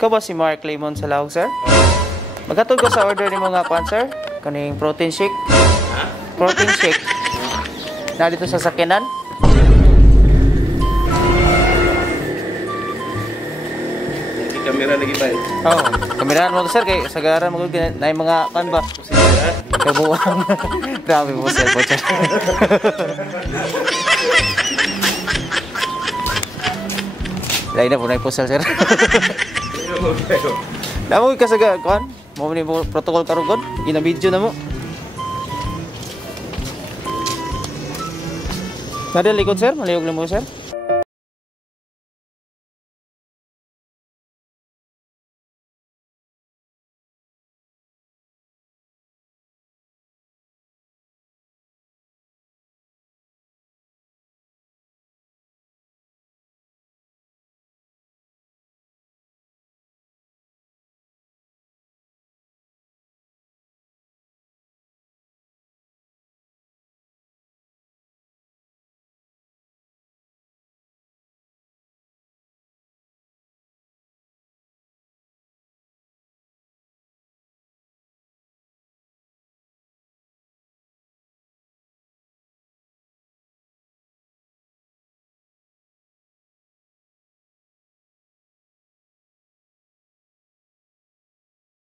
Ikaw ba si Mark Lemon sa Lahog, sir? Maghatod ko sa order ni mo nga kwan, sir. Kaning protein shake. Protein shake. Na dito sa sakinan. Kamera lagi ba? Oh, kamerahan mo to, sir. Kay sagaran mo na yung mga kwan ba? Kabuang. Grabe mo, sir. Lain na po na ipusal, sir. Namoy ka sa kwan? Mo ni protocol karon kon? Gina-video na mo. Nada likod, sir? Maliyog na mo, sir?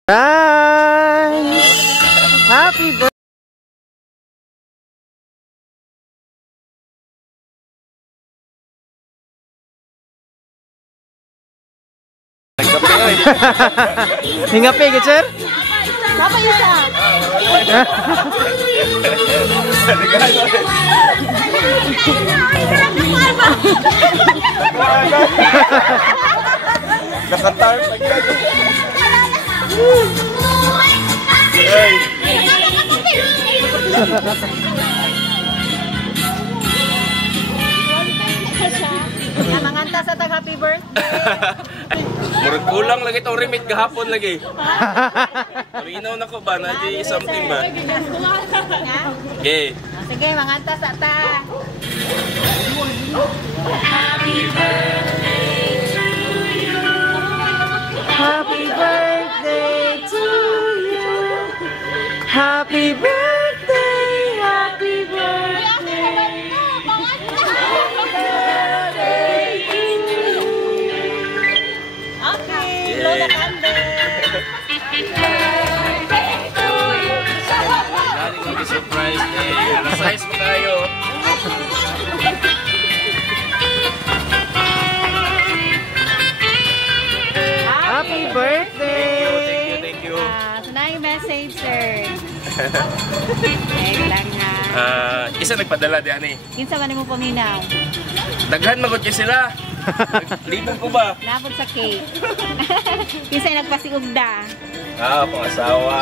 Nice! Happy birthday! Hingapi ka, sir? Apa isa? Nakatarp lagi ako. Hey! Manganta sa tag happy birthday. Murag kulang lagi itong remit gahapon lagi. Marinaw na ko ba? Nadya something ba? Okay. Sige, manganta sa ta. Happy birthday to you. Happy birthday to you. Happy birthday, happy birthday. Okay, blow the candle. Dali ko surprise day. Nasize mo tayo. Happy birthday! Thank you. So na yung message, sir. Ay lang ha. Isa nagpadala di ani. Kinsa man mo paminaw? Daghan magod kay sila. Libog ko ba? Napod sa cake. Kinsa yung nagpasiugda? Pangasawa.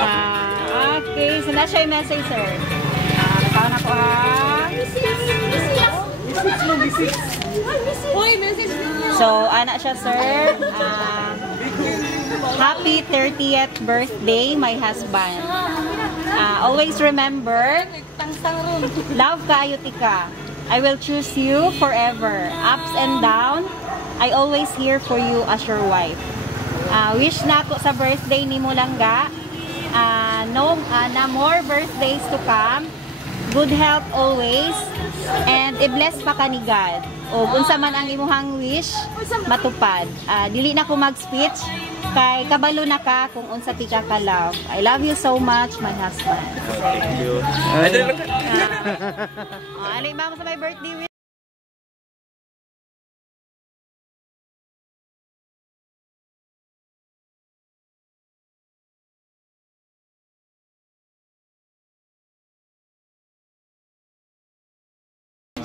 Okay, so na siya yung message, sir. Nakaw na ko ha. So, anak siya, sir. Happy 30th birthday, my husband. Always remember, love kayo tika. I will choose you forever. Ups and down, I always here for you as your wife. Wish na ko sa birthday ni mo langga. Na more birthdays to come. Good health always. And i-bless pa ka ni God. O unsa man ang imuhang wish, matupad. Dili na ko mag-speech. Kay kabalo na ka kung unsa tika ka love. I love you so much, my husband. Thank you. Alay ba mo sa my birthday wish?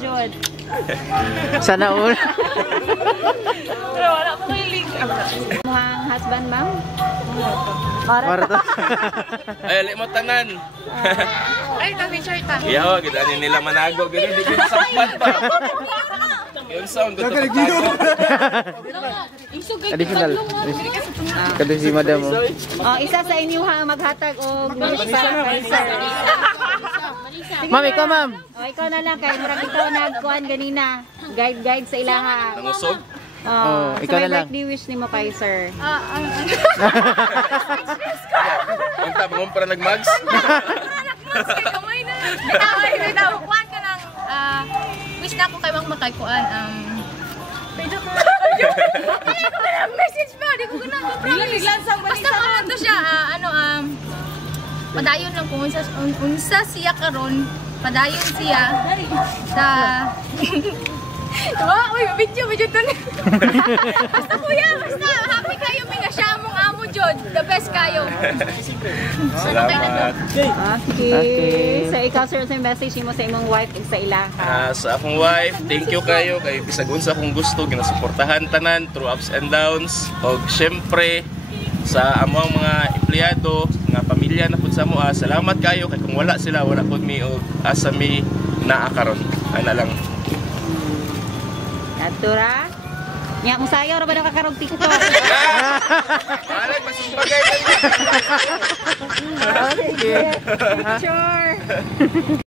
Jod. Sana all. Pero wala pa kayo link. Muhang husband, ma'am? Para to. Ay, ali mo tanan. Ay, tabi shorta. Iyaw, gidani nila manago. Ganun, di ko sampan pa. Yung sound ko ito pagtago. Additional. Kada si madam mo. Isa sa inyo ha maghatag o Ma'am, ikaw ma'am. ikaw na lang kay murag ikaw nagkuhan ganina. Guide sa ilaha. Nangusog? ikaw may na lang. birthday wish nimo kay sir. Unta bangon para nagmags. Kamay na. Bitaw, kuan ka ng wish na ako kay Mang Makay kuan. Pwede ko. Message pa, di ko ganun. Basta mo to siya, padayon lang kung unsa siya karon, padayon siya sa uy, video to. Basta kuya, basta happy kayo mga siya mong amo jud. The best kayo. Salamat. Okay. So ikaw sir, sa message mo sa imong wife ug sa ila. Sa akong wife, thank you kayo kay bisag unsa akong gusto ginasuportahan tanan through ups and downs. Og syempre sa among mga empleyado, nga pamilya na pud sa mo, salamat kayo kay kung wala sila wala pud mi og asa mi naa karon. Ana lang. Atura. Nya mo sayo ra ba nakakarog TikTok? Alag masumbagay. Okay. Picture.